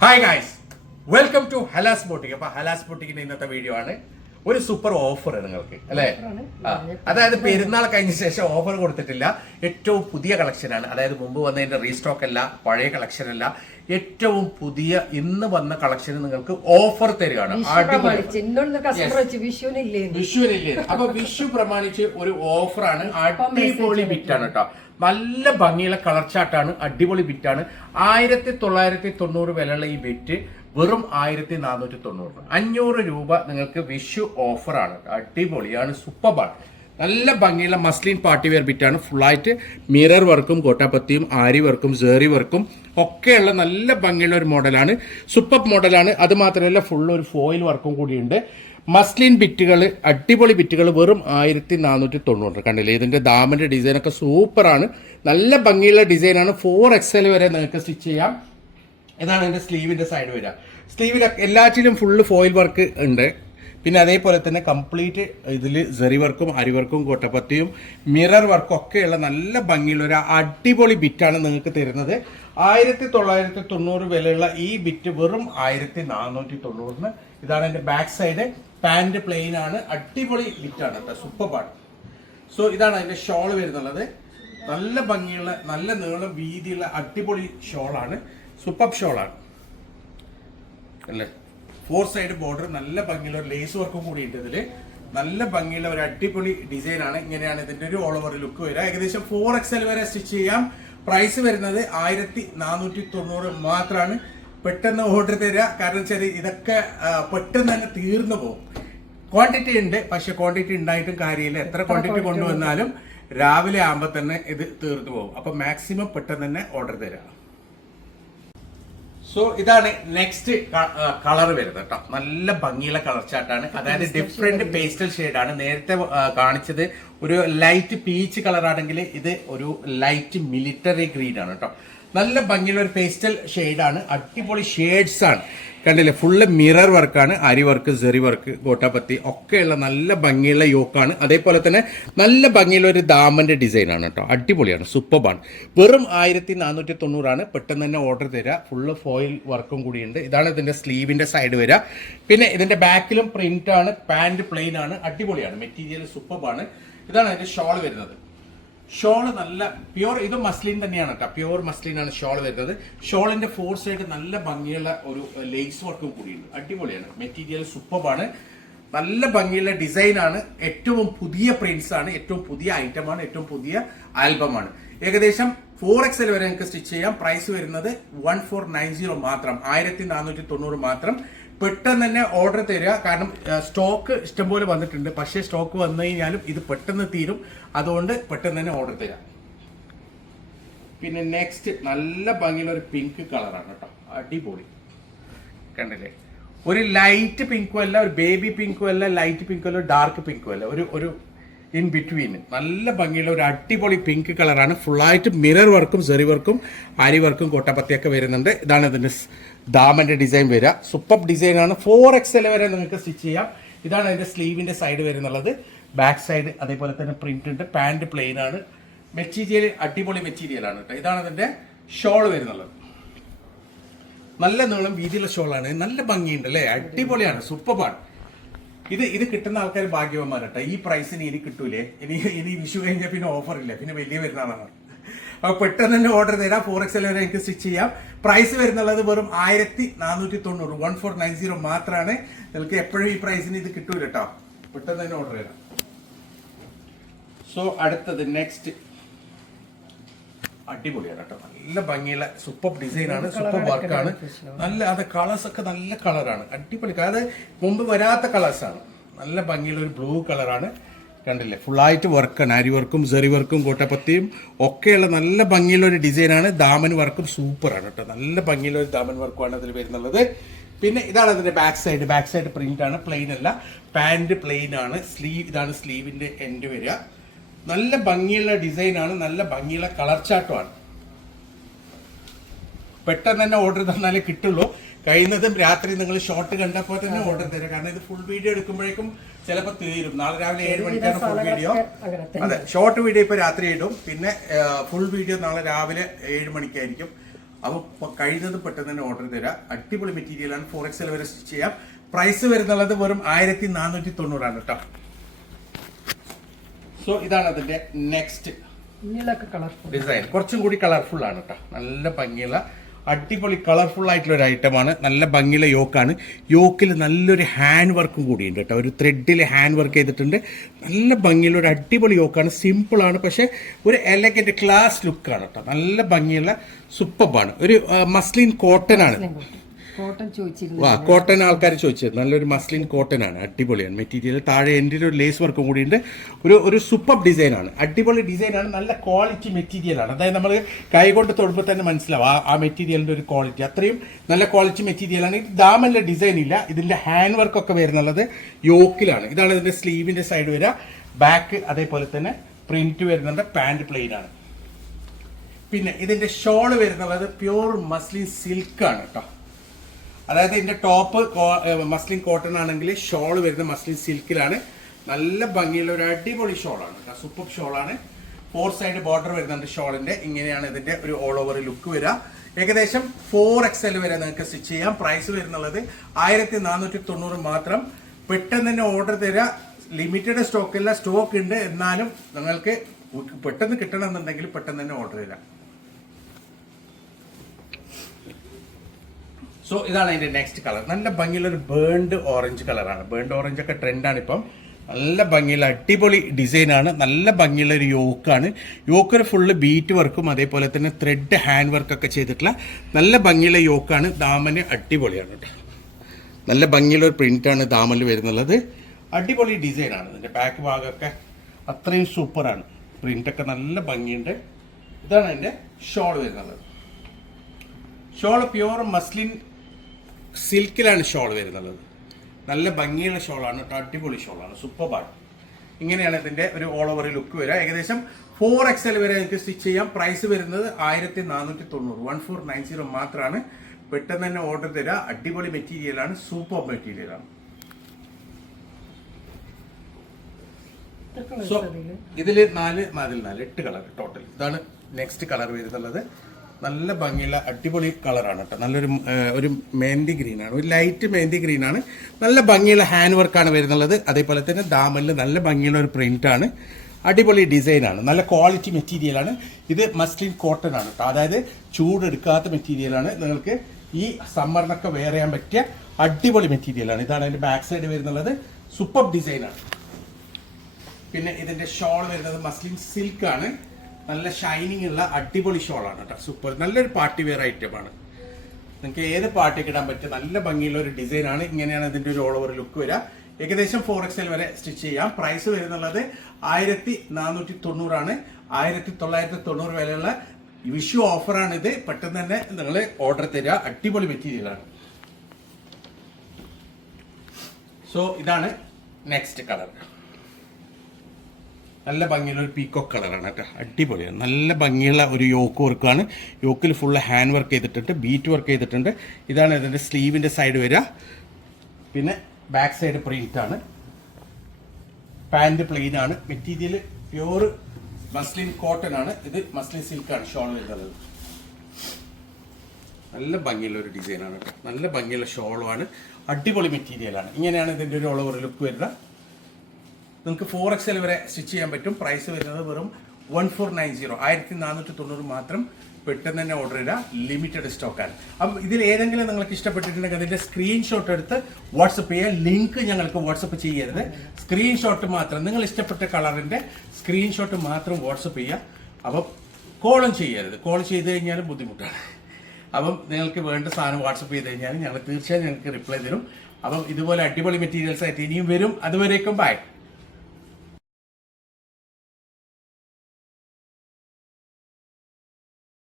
Hi guys, welcome to Halas boutique. അപ്പൊ ഹലാസ് ബോട്ടിക്കിന്റെ ഇന്നത്തെ video ആണ്. ഒരു സൂപ്പർ ഓഫർ നിങ്ങൾക്ക് അല്ലേ? അതായത് പെരുന്നാൾ കഴിഞ്ഞ ശേഷം ഓഫർ കൊടുത്തിട്ടില്ല. ഏറ്റവും പുതിയ കളക്ഷനാണ്. അതായത് മുമ്പ് വന്നതിന്റെ റീസ്റ്റോക്ക് അല്ല, പഴയ കളക്ഷൻ അല്ല, ഏറ്റവും പുതിയ ഇന്ന് വന്ന കളക്ഷൻ നിങ്ങൾക്ക് ഓഫർ തരികയാണ്. വിഷുവിനില്ലേ? അപ്പൊ വിഷു പ്രമാണിച്ച് ഒരു ഓഫറാണ്. അടിപൊളി ബിറ്റാണ് കേട്ടോ. നല്ല ഭംഗിയുള്ള കളർ ചാർട്ടാണ്, അടിപൊളി ബിറ്റാണ്. 1990 വിലയുള്ള ഈ ബിറ്റ് വെറും 1490. 500 രൂപ നിങ്ങൾക്ക് വിഷു ഓഫറാണ്. അടിപൊളിയാണ്, സൂപ്പറാണ്. നല്ല ഭംഗിയുള്ള മസ്ലിൻ പാർട്ടി വെയർ ബിറ്റാണ്. ഫുള്ളായിട്ട് മിറർ വർക്കും കോട്ടാപ്പത്തിയും ആരി വർക്കും സേറി വർക്കും ഒക്കെയുള്ള നല്ല ഭംഗിയുള്ള ഒരു മോഡലാണ്. സൂപ്പർ മോഡലാണ്. അത് മാത്രമല്ല ഫുൾ ഒരു ഫോയിൽ വർക്കും കൂടിയുണ്ട്. മസ്ലിൻ ബിറ്റുകൾ, അടിപൊളി ബിറ്റുകൾ വെറും 1490. കണ്ടില്ലേ? ഇതിന്റെ ദാമന്റെ ഡിസൈനൊക്കെ സൂപ്പറാണ്. നല്ല ഭംഗിയുള്ള ഡിസൈനാണ്. 4XL വരെ നിങ്ങൾക്ക് സ്റ്റിച്ച് ചെയ്യാം. ഇതാണ് എൻ്റെ സ്ലീവിന്റെ സൈഡ് വരിക. സ്ലീവിൽ എല്ലാറ്റിലും ഫുള്ള് ഫോയിൽ വർക്ക് ഉണ്ട്. പിന്നെ അതേപോലെ തന്നെ കംപ്ലീറ്റ് ഇതിൽ സെറി വർക്കും അരിവർക്കും കോട്ടപ്പത്തിയും മിറർ വർക്കും ഒക്കെയുള്ള നല്ല ഭംഗിയുള്ള ഒരു അടിപൊളി ബിറ്റാണ് നിങ്ങൾക്ക് തരുന്നത്. 1990 വിലയുള്ള ഈ ബിറ്റ് വെറും 1490. ഇതാണ് എൻ്റെ ബാക്ക് സൈഡ്. പാൻറ് പ്ലെയിൻ ആണ്. അടിപൊളി ബിറ്റാണ് കേട്ടോ, സൂപ്പറാണ്. സോ ഇതാണ് അതിൻ്റെ ഷോൾ വരുന്നുള്ളത്. നല്ല ഭംഗിയുള്ള, നല്ല നീളം വീതിയുള്ള അടിപൊളി ഷോളാണ്. സൂപ്പർ ഷോളാണ് അല്ലേ? 4 സൈഡ് ബോർഡർ, നല്ല ഭംഗിയുള്ള ഒരു ലേസ് വർക്കും കൂടി ഉണ്ട് ഇതില്. നല്ല ഭംഗിയുള്ള ഒരു അടിപൊളി ഡിസൈൻ ആണ്. ഇങ്ങനെയാണ് ഇതിന്റെ ഒരു ഓൾ ഓവർ ലുക്ക് വരിക. ഏകദേശം 4XL വരെ സ്റ്റിച്ച് ചെയ്യാം. പ്രൈസ് വരുന്നത് 1490 മാത്രമാണ്. പെട്ടെന്ന് ഓർഡർ തരിക. കാരണം വെച്ചാൽ ഇതൊക്കെ പെട്ടെന്ന് തന്നെ തീർന്നു പോകും. ക്വാണ്ടിറ്റി ഉണ്ട്, പക്ഷെ ക്വാണ്ടിറ്റി ഉണ്ടായിട്ടും കാര്യമില്ല. എത്ര ക്വാണ്ടിറ്റി കൊണ്ടുവന്നാലും രാവിലെ ആകുമ്പോൾ തന്നെ ഇത് തീർന്നു പോകും. അപ്പൊ മാക്സിമം പെട്ടെന്ന് തന്നെ ഓർഡർ തരിക. സോ ഇതാണ് നെക്സ്റ്റ് കളർ വരുന്നത് കേട്ടോ. നല്ല ഭംഗിയുള്ള കളർ ചാർട്ടാണ്. അതായത് ഡിഫറെന്റ് പേസ്റ്റൽ ഷെയ്ഡാണ്. നേരത്തെ കാണിച്ചത് ഒരു ലൈറ്റ് പീച്ച് കളർ ആണെങ്കിൽ ഇത് ഒരു ലൈറ്റ് മിലിറ്ററി ഗ്രീൻ ആണ് കേട്ടോ. നല്ല ഭംഗിയുള്ള ഒരു പേസ്റ്റൽ ഷെയ്ഡാണ്. അടിപൊളി ഷെയ്ഡ്സ് ആണ്. കണ്ടില്ലേ? ഫുള്ള് മിറർ വർക്കാണ്. അരി വർക്ക്, സെറി വർക്ക്, കോട്ടാപ്പത്തി ഒക്കെയുള്ള നല്ല ഭംഗിയുള്ള യോക്കാണ്. അതേപോലെ തന്നെ നല്ല ഭംഗിയുള്ള ഒരു ദാമന്റെ ഡിസൈൻ ആണ് കേട്ടോ. അടിപൊളിയാണ്, സൂപ്പറാണ്. വെറും 1490. പെട്ടെന്ന് തന്നെ ഓർഡർ തരിക. ഫുള്ള് ഫോയിൽ വർക്കും കൂടിയുണ്ട്. ഇതാണ് ഇതിന്റെ സ്ലീവിന്റെ സൈഡ് വരിക. പിന്നെ ഇതിന്റെ ബാക്കിലും പ്രിന്റ് ആണ്. പാന്റ് പ്ലെയിൻ ആണ്. അടിപൊളിയാണ്. മെറ്റീരിയൽ സൂപ്പറാണ്. ഇതാണ് അതിന്റെ ഷോൾ വരുന്നത്. ഷോള് നല്ല പ്യുവർ, ഇത് മസ്ലിൻ തന്നെയാണ് കേട്ടോ. പ്യുവർ മസ്ലിൻ ആണ് ഷോൾ വരുന്നത്. ഷോളിന്റെ 4 സൈഡ് നല്ല ഭംഗിയുള്ള ഒരു ലേസ് വർക്കും കൂടിയുണ്ട്. അടിപൊളിയാണ്. മെറ്റീരിയൽ സൂപ്പറാണ്. നല്ല ഭംഗിയുള്ള ഡിസൈൻ ആണ്. ഏറ്റവും പുതിയ പ്രിന്റ്സ് ആണ്. ഏറ്റവും പുതിയ ഐറ്റമാണ്. ഏറ്റവും പുതിയ ആൽബമാണ്. ഏകദേശം 4XL വരെ നിങ്ങൾക്ക് സ്റ്റിച്ച് ചെയ്യാം. പ്രൈസ് വരുന്നത് 1490 മാത്രം. 1490 മാത്രം. പെട്ടെന്ന് തന്നെ ഓർഡർ തരിക. കാരണം സ്റ്റോക്ക് ഇഷ്ടംപോലെ വന്നിട്ടുണ്ട്. പക്ഷേ സ്റ്റോക്ക് വന്നു കഴിഞ്ഞാലും ഇത് പെട്ടെന്ന് തീരും. അതുകൊണ്ട് പെട്ടെന്ന് തന്നെ ഓർഡർ തരാം. പിന്നെ നെക്സ്റ്റ് നല്ല ഭംഗിയുള്ള ഒരു പിങ്ക് കളറാണ് കേട്ടോ. അടിപൊളി. കണ്ടില്ലേ? ഒരു ലൈറ്റ് പിങ്കും അല്ല, ഒരു ബേബി പിങ്കും അല്ല, ലൈറ്റ് പിങ്കും അല്ല, ഡാർക്ക് പിങ്കും അല്ല, ഒരു ഇൻ ബിറ്റ്വീൻ നല്ല ഭംഗിയുള്ള ഒരു അടിപൊളി പിങ്ക് കളറാണ്. ഫുള്ളായിട്ട് മിറർ വർക്കും സെറി വർക്കും ആരി വർക്കും കോട്ടപ്പത്തിയൊക്കെ വരുന്നുണ്ട്. ഇതാണ് ഇതിന്റെ ദാമന്റെ ഡിസൈൻ വരിക. സൂപ്പർ ഡിസൈൻ ആണ്. 4XL വരെ നിങ്ങൾക്ക് സ്റ്റിച്ച് ചെയ്യാം. ഇതാണ് അതിന്റെ സ്ലീവിന്റെ സൈഡ് വരുന്നുള്ളത്. ബാക്ക് സൈഡ് അതേപോലെ തന്നെ പ്രിന്റ് ഉണ്ട്. പാന്റ് പ്ലെയിൻ ആണ്. മെറ്റീരിയൽ അടിപൊളി മെറ്റീരിയൽ ആണ് കേട്ടോ. ഇതാണ് അതിന്റെ ഷോൾ വരുന്നുള്ളത്. നല്ല നീളം വീതിയുള്ള ഷോളാണ്. നല്ല ഭംഗിയുണ്ട് അല്ലേ? അടിപൊളിയാണ്, സൂപ്പറാണ്. ഇത് കിട്ടുന്ന ആൾക്കാർ ഭാഗ്യവന്മാരട്ടോ. ഈ പ്രൈസിന് ഇനി കിട്ടൂലേ? ഇനി വിഷു കഴിഞ്ഞാൽ പിന്നെ ഓഫർ ഇല്ല, പിന്നെ വലിയ പെരുന്നാളാണ്. അപ്പൊ പെട്ടെന്ന് തന്നെ ഓർഡർ തരാം. 4XL വരെ എനിക്ക് സ്റ്റിച്ച് ചെയ്യാം. പ്രൈസ് വരുന്നുള്ളത് വെറും 1490. 1490 മാത്രമാണ്. നിങ്ങൾക്ക് എപ്പോഴും ഈ പ്രൈസിന് ഇത് കിട്ടൂല കേട്ടോ. പെട്ടെന്ന് തന്നെ ഓർഡർ തരാം. സോ അടുത്തത് നെക്സ്റ്റ് അടിപൊളിയാണ് കേട്ടോ. നല്ല ഭംഗിയുള്ള സൂപ്പർ ഡിസൈൻ ആണ്. സൂപ്പർ വർക്കാണ്. നല്ല അത് കളേഴ്സ് ഒക്കെ നല്ല കളറാണ്. അടിപൊളി. അതായത് മുമ്പ് വരാത്ത കളേഴ്സാണ്. നല്ല ഭംഗിയുള്ള ഒരു ബ്ലൂ കളറാണ്. കണ്ടില്ലേ? ഫുള്ളായിട്ട് വർക്കാണ്. അരി വർക്കും സെറി വർക്കും കോട്ടപ്പത്തിയും ഒക്കെയുള്ള നല്ല ഭംഗിയുള്ള ഒരു ഡിസൈനാണ്. ദാമൻ വർക്കും സൂപ്പറാണ് കേട്ടോ. നല്ല ഭംഗിയുള്ള ഒരു ദാമൻ വർക്കുമാണ് അതിൽ വരുന്നുള്ളത്. പിന്നെ ഇതാണ് അതിന്റെ back side. Back side print ആണ്. പ്ലെയിൻ അല്ല, പാന്റ് പ്ലെയിൻ ആണ്. സ്ലീവ്, ഇതാണ് സ്ലീവിന്റെ എൻഡ് വരിക. നല്ല ഭംഗിയുള്ള ഡിസൈനാണ്. നല്ല ഭംഗിയുള്ള കളർ ചാർട്ടുമാണ്. പെട്ടെന്ന് തന്നെ ഓർഡർ തന്നാലേ കിട്ടുള്ളൂ. കഴിയുന്നതും രാത്രി നിങ്ങൾ ഷോർട്ട് കണ്ടപ്പോൾ തന്നെ ഓർഡർ തരാം. കാരണം ഇത് ഫുൾ വീഡിയോ എടുക്കുമ്പോഴേക്കും ചിലപ്പോൾ തീരും. നാളെ രാവിലെ 7 മണിക്കാണ് ഫുൾ വീഡിയോ. അതെ, ഷോർട്ട് വീഡിയോ ഇപ്പൊ രാത്രി ഇടും. പിന്നെ ഫുൾ വീഡിയോ നാളെ രാവിലെ 7 മണിക്കായിരിക്കും. അപ്പോൾ കഴിയുന്നത് പെട്ടെന്ന് തന്നെ ഓർഡർ തരാം. അടിപൊളി മെറ്റീരിയലാണ്. 4XL വരെ സ്റ്റിച്ച് ചെയ്യാം. പ്രൈസ് വരുന്നുള്ളത് വെറും 1490 കേട്ടോ. സോ ഇതാണ് അതിന്റെ നെക്സ്റ്റ് ഡിസൈൻ. കുറച്ചും കൂടി കളർഫുൾ ആണ് കേട്ടോ. നല്ല ഭംഗിയുള്ള അടിപൊളി കളർഫുൾ ആയിട്ടുള്ള ഒരു ഐറ്റമാണ്. നല്ല ഭംഗിയുള്ള യോക്കാണ്. യോക്കിൽ നല്ലൊരു ഹാൻഡ് വർക്കും കൂടിയുണ്ട് കേട്ടോ. ഒരു ത്രെഡിൽ ഹാൻഡ് വർക്ക് ചെയ്തിട്ടുണ്ട്. നല്ല ഭംഗിയുള്ള ഒരു അടിപൊളി യോക്കാണ്. സിമ്പിളാണ്, പക്ഷെ ഒരു എലഗന്റ് ക്ലാസ് ലുക്കാണ് കേട്ടോ. നല്ല ഭംഗിയുള്ള സൂപ്പറാണ്. ഒരു മസ്ലിൻ കോട്ടൺ ആണ്. കോട്ടൺ ആൾക്കാർ ചോദിച്ചത് നല്ലൊരു മസ്ലിൻ കോട്ടൺ ആണ്. അടിപൊളിയാണ് മെറ്റീരിയൽ. താഴെ എൻ്റെ ഒരു ലേസ് വർക്കും കൂടിയുണ്ട്. ഒരു സൂപ്പർ ഡിസൈനാണ്. അടിപൊളി ഡിസൈനാണ്. നല്ല ക്വാളിറ്റി മെറ്റീരിയലാണ്. അതായത് നമ്മൾ കൈകൊണ്ട് തൊടുമ്പോൾ തന്നെ മനസ്സിലാവും ആ മെറ്റീരിയലിൻ്റെ ഒരു ക്വാളിറ്റി. അത്രയും നല്ല ക്വാളിറ്റി മെറ്റീരിയലാണ്. ഇത് ദാമല്ല ഡിസൈൻ ഇല്ല. ഇതിൻ്റെ ഹാൻഡ് വർക്കൊക്കെ വരുന്നുള്ളത് യോക്കിലാണ്. ഇതാണ് ഇതിൻ്റെ സ്ലീവിൻ്റെ സൈഡ് വരിക. ബാക്ക് അതേപോലെ തന്നെ പ്രിന്റ് വരുന്നുണ്ട്. പാൻറ് പ്ലെയിൻ ആണ്. പിന്നെ ഇതിൻ്റെ ഷോള് വരുന്നുള്ളത് പ്യൂർ മസ്ലിൻ സിൽക്കാണ് കേട്ടോ. അതായത് ഇതിന്റെ ടോപ്പ് മസ്ലിൻ കോട്ടൺ ആണെങ്കിൽ ഷോൾ വരുന്ന മസ്ലിൻ സിൽക്കിലാണ്. നല്ല ഭംഗിയുള്ള ഒരു അടിപൊളി ഷോളാണ്. സൂപ്പർ ഷോളാണ്. 4 സൈഡ് ബോർഡർ വരുന്നുണ്ട് ഷോളിന്റെ. ഇങ്ങനെയാണ് ഇതിന്റെ ഒരു ഓൾ ഓവർ ലുക്ക് വരിക. ഏകദേശം 4XL വരെ നിങ്ങൾക്ക് സ്റ്റിച്ച് ചെയ്യാം. പ്രൈസ് വരുന്നുള്ളത് 1490 മാത്രം. പെട്ടെന്ന് തന്നെ ഓർഡർ തരാം. ലിമിറ്റഡ് സ്റ്റോക്ക് അല്ല, സ്റ്റോക്ക് ഉണ്ട്. എന്നാലും നിങ്ങൾക്ക് പെട്ടെന്ന് കിട്ടണമെന്നുണ്ടെങ്കിൽ പെട്ടെന്ന് തന്നെ ഓർഡർ തരാം. സോ ഇതാണ് അതിന്റെ നെക്സ്റ്റ് കളർ. നല്ല ഭംഗിയുള്ള ഒരു ബേൺഡ് ഓറഞ്ച് കളറാണ്. ബേൺഡ് ഓറഞ്ച് ഒക്കെ ട്രെൻഡാണ് ഇപ്പം. നല്ല ഭംഗിയുള്ള അടിപൊളി ഡിസൈനാണ്. നല്ല ഭംഗിയുള്ള ഒരു യോക്കാണ്. യോക്കൊരു ഫുള്ള് ബീറ്റ് വർക്കും അതേപോലെ തന്നെ ത്രെഡ് ഹാൻഡ് വർക്കൊക്കെ ചെയ്തിട്ടുള്ള നല്ല ഭംഗിയുള്ള യോക്കാണ്. ദാമന് അടിപൊളിയാണ് കേട്ടോ. നല്ല ഭംഗിയുള്ള ഒരു പ്രിന്റാണ് ദാമനിൽ വരുന്നുള്ളത്. അടിപൊളി ഡിസൈനാണ്. ഇതിന്റെ ബാക്ക് ഭാഗമൊക്കെ അത്രയും സൂപ്പറാണ്. പ്രിന്റൊക്കെ നല്ല ഭംഗിയുണ്ട്. ഇതാണ് അതിന്റെ ഷോൾ വരുന്നത്. ഷോൾ പ്യൂർ മസ്ലിൻ സിൽക്കിലാണ് ഷോൾ വരുന്നത്. നല്ല ഭംഗിയുള്ള ഷോളാണ് കേട്ടോ. അടിപൊളി ഷോളാണ്. സൂപ്പറാണ്. ഇങ്ങനെയാണ് ഇതിന്റെ ഒരു ഓൾ ഓവർ ലുക്ക് വരിക. ഏകദേശം 4XL വരെ നിങ്ങൾക്ക് സ്റ്റിച്ച് ചെയ്യാം. പ്രൈസ് വരുന്നത് 1490 1490 മാത്രമാണ്. പെട്ടെന്ന് തന്നെ ഓർഡർ തരാം. അടിപൊളി മെറ്റീരിയലാണ്. സൂപ്പർ മെറ്റീരിയലാണ്. സോ ഇതിൽ 8 കളർ ടോട്ടൽ. ഇതാണ് നെക്സ്റ്റ് കളർ വരുന്നുള്ളത്. നല്ല ഭംഗിയുള്ള അടിപൊളി കളറാണ് കേട്ടോ. നല്ലൊരു ഒരു മെഹന്തി ഗ്രീൻ ആണ്. ഒരു ലൈറ്റ് മെഹന്തി ഗ്രീൻ ആണ്. നല്ല ഭംഗിയുള്ള ഹാൻഡ് വർക്കാണ് വരുന്നുള്ളത്. അതേപോലെ തന്നെ ദാമനിൽ നല്ല ഭംഗിയുള്ള ഒരു പ്രിന്റ് ആണ്. അടിപൊളി ഡിസൈനാണ്. നല്ല ക്വാളിറ്റി മെറ്റീരിയലാണ്. ഇത് മസ്ലിൻ കോട്ടൺ ആണ് കേട്ടോ. അതായത് ചൂടെടുക്കാത്ത മെറ്റീരിയലാണ്. നിങ്ങൾക്ക് ഈ സമ്മറിനൊക്കെ വെയർ ചെയ്യാൻ പറ്റിയ അടിപൊളി മെറ്റീരിയലാണ്. ഇതാണ് അതിന്റെ ബാക്ക് സൈഡ് വരുന്നുള്ളത്. സൂപ്പർ ഡിസൈനാണ്. പിന്നെ ഇതിന്റെ ഷോൾ വരുന്നത് മസ്ലിൻ സിൽക്ക് ആണ്. നല്ല ഷൈനിങ് ഉള്ള അടിപൊളി ഷോളാണ് കേട്ടോ. സൂപ്പർ. നല്ലൊരു പാർട്ടി വെയർ ഐറ്റമാണ്. നിങ്ങൾക്ക് ഏത് പാർട്ടിക്ക് ഇടാൻ പറ്റും. നല്ല ഭംഗിയുള്ള ഒരു ഡിസൈനാണ്. ഇങ്ങനെയാണ് ഇതിന്റെ ഒരു ഓൾ ഓവർ ലുക്ക് വരിക. ഏകദേശം 4XL വരെ സ്റ്റിച്ച് ചെയ്യാം. പ്രൈസ് വരുന്നുള്ളത് 1490 ആണ്. 1990 വിലയുള്ള വിഷു ഓഫറാണ് ഇത്. പെട്ടെന്ന് തന്നെ നിങ്ങൾ ഓർഡർ തരിക. അടിപൊളി മെറ്റീരിയലാണ്. സോ ഇതാണ് നെക്സ്റ്റ് കളർ. നല്ല ഭംഗിയുള്ള ഒരു പീക്കോക്ക് കളറാണ് കേട്ടോ. അടിപൊളിയാണ്. നല്ല ഭംഗിയുള്ള ഒരു യോക്ക് വർക്കാണ്. യോക്കിൽ ഫുള്ള് ഹാൻഡ് വർക്ക് ചെയ്തിട്ടുണ്ട്. ബീറ്റ് വർക്ക് ചെയ്തിട്ടുണ്ട്. ഇതാണ് ഇതിൻ്റെ സ്ലീവിൻ്റെ സൈഡ് വരിക. പിന്നെ ബാക്ക് സൈഡ് പ്രിന്റ് ആണ്. പാൻറ് പ്ലെയിൻ ആണ്. മെറ്റീരിയൽ പ്യൂർ മസ്ലിൻ കോട്ടൺ ആണ്. ഇത് മസ്ലിൻ സിൽക്കാണ് ഷോൾ വരുന്നത്. നല്ല ഭംഗിയുള്ള ഒരു ഡിസൈനാണ് കേട്ടോ. നല്ല ഭംഗിയുള്ള ഷോളുമാണ്. അടിപൊളി മെറ്റീരിയലാണ്. ഇങ്ങനെയാണ് ഇതിൻ്റെ ഒരു ഓൾ ഓവർ ലുക്ക് വരുന്നത്. നിങ്ങൾക്ക് 4XL വരെ സ്റ്റിച്ച് ചെയ്യാൻ പറ്റും. പ്രൈസ് വരുന്നത് വെറും 1490 1490 മാത്രം. പെട്ടെന്ന് തന്നെ ഓർഡർ ചെയ്യുക. ലിമിറ്റഡ് സ്റ്റോക്കാണ്. അപ്പം ഇതിൽ ഏതെങ്കിലും നിങ്ങൾക്ക് ഇഷ്ടപ്പെട്ടിട്ടുണ്ടെങ്കിൽ അതിന്റെ സ്ക്രീൻഷോട്ട് എടുത്ത് വാട്സപ്പ് ചെയ്യുക. ലിങ്ക് ഞങ്ങൾക്ക് വാട്സപ്പ് ചെയ്യരുത്. സ്ക്രീൻഷോട്ട് മാത്രം. നിങ്ങൾ ഇഷ്ടപ്പെട്ട കളറിന്റെ സ്ക്രീൻഷോട്ട് മാത്രം വാട്സപ്പ് ചെയ്യുക. അപ്പം കോളും ചെയ്യരുത്. കോൾ ചെയ്ത് കഴിഞ്ഞാലും ബുദ്ധിമുട്ടാണ്. അപ്പം നിങ്ങൾക്ക് വേണ്ട സാധനം വാട്സപ്പ് ചെയ്ത് കഴിഞ്ഞാൽ ഞങ്ങൾ തീർച്ചയായും ഞങ്ങൾക്ക് റിപ്ലൈ തരും. അപ്പം ഇതുപോലെ അടിപൊളി മെറ്റീരിയൽസ് ആയിട്ട് ഇനിയും വരും. അതുവരേക്കും ബൈ.